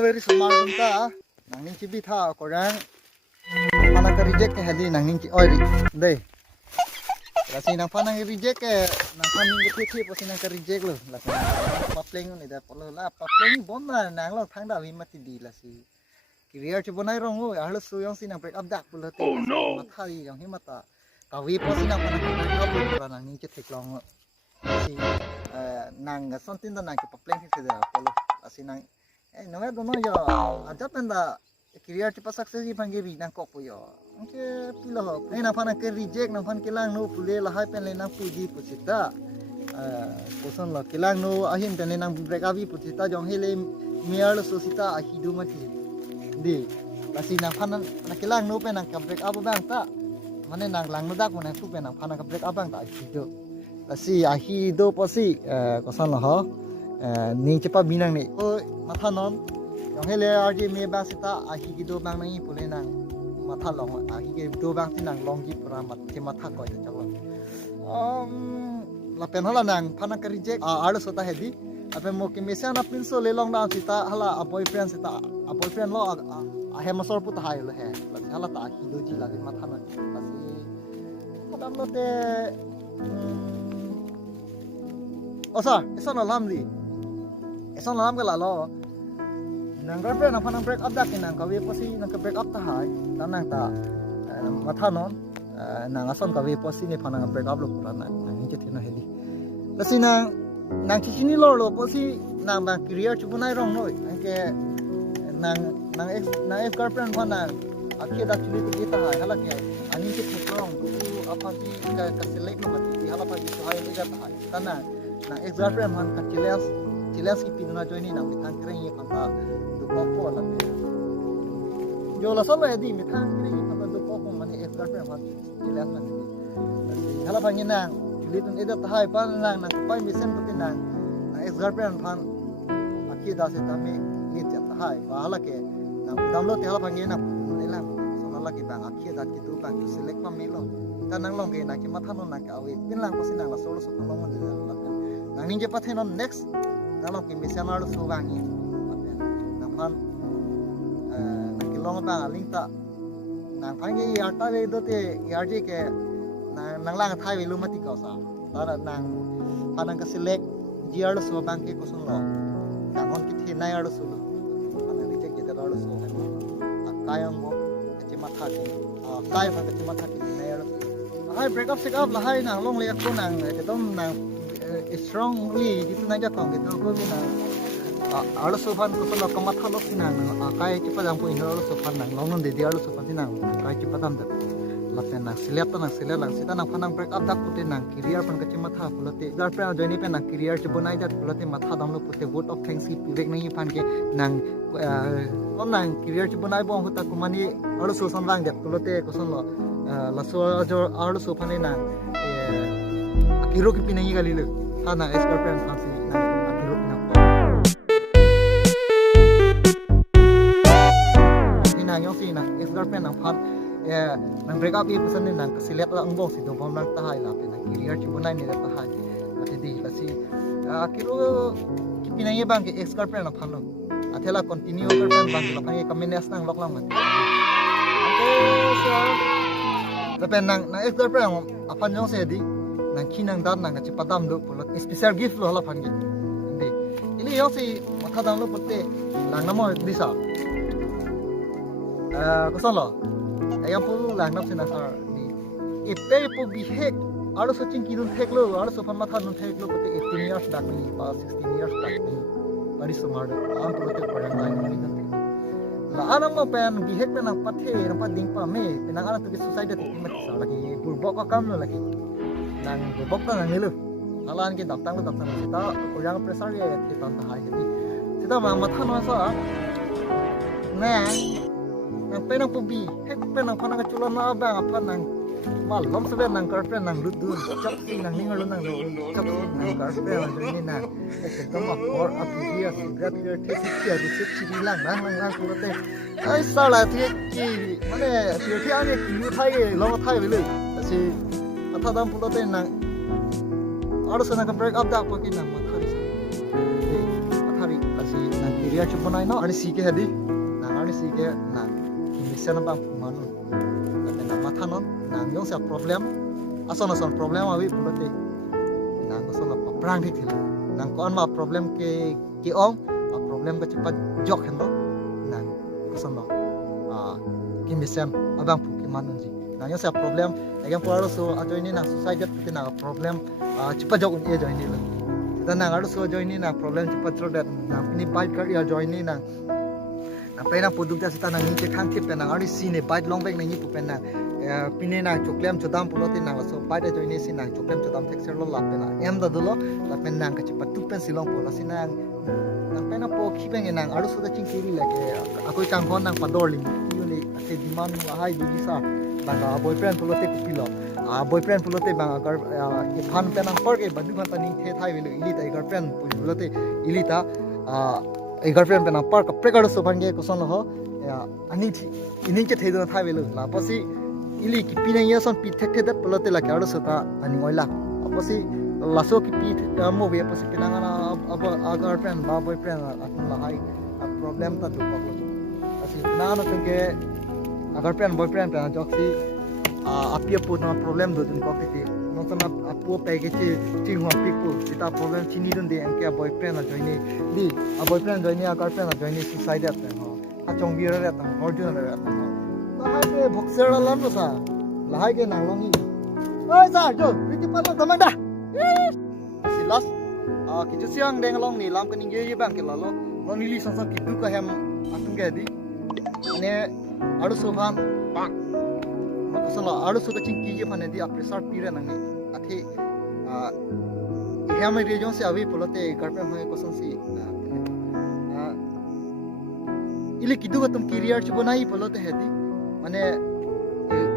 very smart unta nangning chi bitha korang pana ka reject ke hadi nangning chi oi dei lasi nang pana reject ke nang paning ke thi posi nang ka reject lo lasi papleng ni da polo la papleng bon na nang lo thang da wi mati di lasi career chi bonai rong ho ahlo su yong si nang break up dak pulo te matha di yong himata ka wi posi nang pana ka break up pura nangning chi thik long lasi nang something da nang ke papleng thi da polo lasi nang no me dono yo aja penda career cepat sukses di panggil nang kok yo angke pilo na phana ke reject nang phan kilang no pule la hai pen le nang puji pusita koson la kilang no ahin pen le nang break up pusita jong hele miar lo sosita ahidu mati di lasi nang phana na kilang no pen nang ka break up bang ta mane nang lang no dak mane tu pen nang phana ka break up bang ta ahidu lasi ahidu posi koson la ho ning cepat binang ni matha non yang hele RJ me ba sita ahi gido bang nang pule nang matha long ahi ge do bang tinang long gi pra mat ke matha ko ja chalo la pen hala nang phana ka reject alo sota hedi ape mo ke mesan apin so le long na sita hala a boyfriend sita a boyfriend lo a he masor put hai lo he hala ta ahi do ji la matha na lasi padam lo te osa eson alam di eson alam ke la lo nang girlfriend apa nang break up dak nang kawe posi nang ka break up ta hai nang ta matha non nang ason kawe posi ni phana break up lo pura nang ni che thina heli lasi nang chichini lo posi nang bang career chu bunai rong noi angke nang ex girlfriend phana akhe da chuli ti ta hai hala ke ani che thong apa ti ka select lo mati hala pa ji hai ni ja ta hai kana nang ex girlfriend phan ka chilas ki pinuna joini nang mitang kre ye panta dupo la pe yo la solo edi mitang kre ye panta dupo ko mani ex girlfriend phan chilas man ti hala phangin nang litun eda thai pan nang pai mission putin nang ex girlfriend phan akhi da se tami ni ja thai ba hala ke nang download te hala phangin nang ni la solo la ki bang akhi da ki tu bang select pa milo ta nang long ge na ki matha no nang ka awi pin lang ko sinang la solo so long mo de la pen nang ninge pathe non next nang ki mission alu so bang ni nang phan nang ki long bang aling ta nang phangi yarta le do te yarje ke nang lang thai we lu mati ka sa ta nang phanang ka select jiar so bang ke ko sun lo nang on ki thi nai alu so ana ni che ke da alu so akayang mo ke matha ki kai phan ke matha ki nai alu hai break up sick up la hai nang long le ko nang ke dom nang strongly itu naja kong gitu ko nang alu so phan ko lo kamatha lo sinang kai che padang po ino alu so phan nang long non de dia alu so phan sinang kai che padam da lapen nang select lang sita nang phanang break up dak putin nang career pan ka che matha pulote girlfriend joini pe nang career che bonai dat pulote matha dam lo putte vote of thanks ki pivek nai phan ke nang on nang career che bonai bong huta kumani alu so san lang dat pulote ko son lo la so jo alu so phan nang akiro ki pinai gali le hana ex girlfriend phan si nang akiro pinang ko nang yong si nang ex girlfriend nang phan nang break up person ni nang select la angbong si dong bom nang tahai la pe nang career chu bunai ni la tahai ati di la si akiro ki pinai bang ke ex girlfriend na phalo athela continue girlfriend bang la phang ka menes nang lok lang mat la pe nang ex girlfriend apan jong se di nang kinang dan nang chi padam do pulot special gift lo la phangi andi ili yo si matha dam lo putte lang namo disa ko son lo ayam pu lang nam sina sar ni ipe pu bihek aro so ching kidun thek lo aro so phan matha nun thek lo putte 18 years dak ni pa 16 years dak ni bari sumar am putte padang lai ni na la anam mo pen bihek pe nang pathe nang pa ding pa me penang ana tu society ti mat sa lagi burbo ka kam lo lagi nang bok ta nang nilu alan ki daktang sita kurang pressure ye ki tan ta hai ki sita ma matha no sa nang pe nang pubi hek pe nang phana ka chulan na ba nga phan nang mal lom sabe nang girlfriend nang ludu chap si nang ningal nang chap nang girlfriend ni na ek dam or apiya sigrat ke thik ya rusit chi lang nang ko te ai sala thi ki mane thi ane ki lu thai lo thai le si matha dam pulote nang aro sana ka break up da ko ki nang mathari kasi nang career chu banai no ani si ke hadi nang ani si ke nang mission bang manu tapi nang matha non nang yong sa problem ason problem awi pulote nang ason la prang thi thil nang kon ma problem ke ong a problem ka cepat jok hendo nang ason lo ki mission abang pu ki manu ji nang yong sa problem agam paro so ajoini nang society te nang problem cepat jok un e joini lo dan nang aru so joini nang problem cepat jok dat nang ini bike car ya joini nang pena poduk ta sita nang ni khang thip nang ari sine bite long back nang ni pen nang pine nang choklem chodam pulote nang so bite joini sin nang choklem chodam texture lo lap na em da dulo la pen nang ka chipat tu pen silong pola sin nang pena po khipeng nang aru so da ching kiri lake akoi kang hon nang pador ling yuli ate demand la hai du sa bang boyfriend pulote kupilo boyfriend pulote bang agar ke phan pen nang por ke badu kan tani the thai velu ili ta girlfriend pulote ili ta girlfriend pena park prekar so bange koson lo ani ini che thedon tha velu la pasi ili ki pina yason pi thek thek polote la karo so ta ani ngoila pasi laso ki pi mo ve pasi pinanga aba girlfriend ba boyfriend atun la hai problem ta tu ko pasi na no ke girlfriend boyfriend pena joksi apia pu na problem do dun ko ti no sana apu pe ke chi ho piku kita problem chini dun de anke boyfriend na joini di boyfriend joini girlfriend na joini suicide at ho achong bi ra ta origin ra ta la hai ke boxer la lam sa la hai ke nang longi oi sa jo riti pa la tamang da si las kitu siang deng long ni lam kaning ye bang ke la lo ni li sang sang kitu ka hem atung ke di ane aru sohan bang makasala aru so ka ching ki ye phane di apressar pire nang ni athi हम रेजों से अभी पुलते गर्लफ्रेंड में कोसन सी इले किदु का तुम करियर च बनाई पुलते है दी माने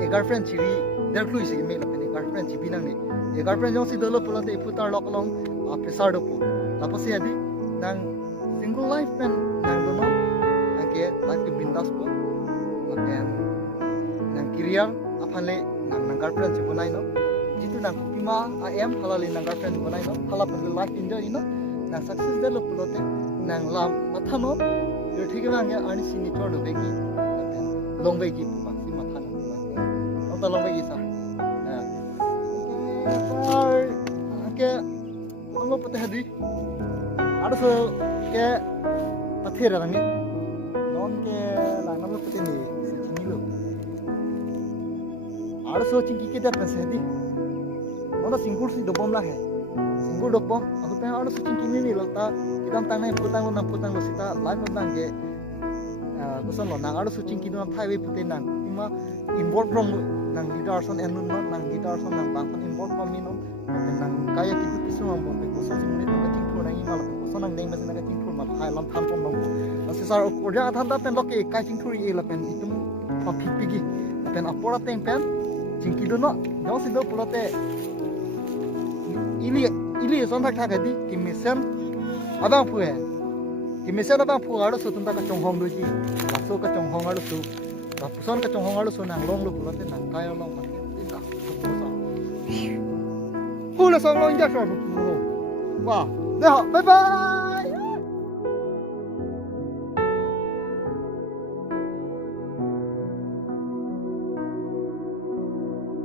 ए गर्लफ्रेंड चिरी देर क्लू इसे में लपने गर्लफ्रेंड चिबी नंग ने ए गर्लफ्रेंड जों सी दलो पुलते फुतार लकलों प्रेशर दो पु लापसे है दी नंग सिंगल लाइफ में नंग दोनो के लाइफ के बिंदास को लपन नंग करियर अपने नंग गर्लफ्रेंड च बनाई no jitu nang pima am halali nang girlfriend banai no hala pen life enjoy ino nang success de lo pulote nang lam matha no yo thik bang ya ani sini chor do begi long begi puma si matha no no ta long begi sa ke lo pate hadi ada so ke pathera nang non ke lang na lo pate ni sini lo ada so chingki ke dat pase hadi ono singkur si dobom lah hai singkur dobom aku tanya ono sucing kini ni lo ta kita tang na putang lo sita live bang ke kusan lo nang ono sucing kini nam thai we putin nang ima import from nang guitar son en non nang guitar son nang bang import from ni non nang kaya kitu pisu mam bom pe kusan si menit nang ching thur nang ima lo kusan nang deng mesin nang ching thur mal hai lam tham pom bang asi sar orja tham da pen lo ke kai ching thur ye la pen itum pa pigi pen apora teng pen ching kidu no no si do pulote ili son thak thak di ki mission abang pu hai ki mission abang pu aro so tunda ka chong hong do ji aso ka chong hong aro so ka puson ka chong hong aro so nang long lo pulote nang kai long ma tinda hu le song lo inja shwa wa de ha bye bye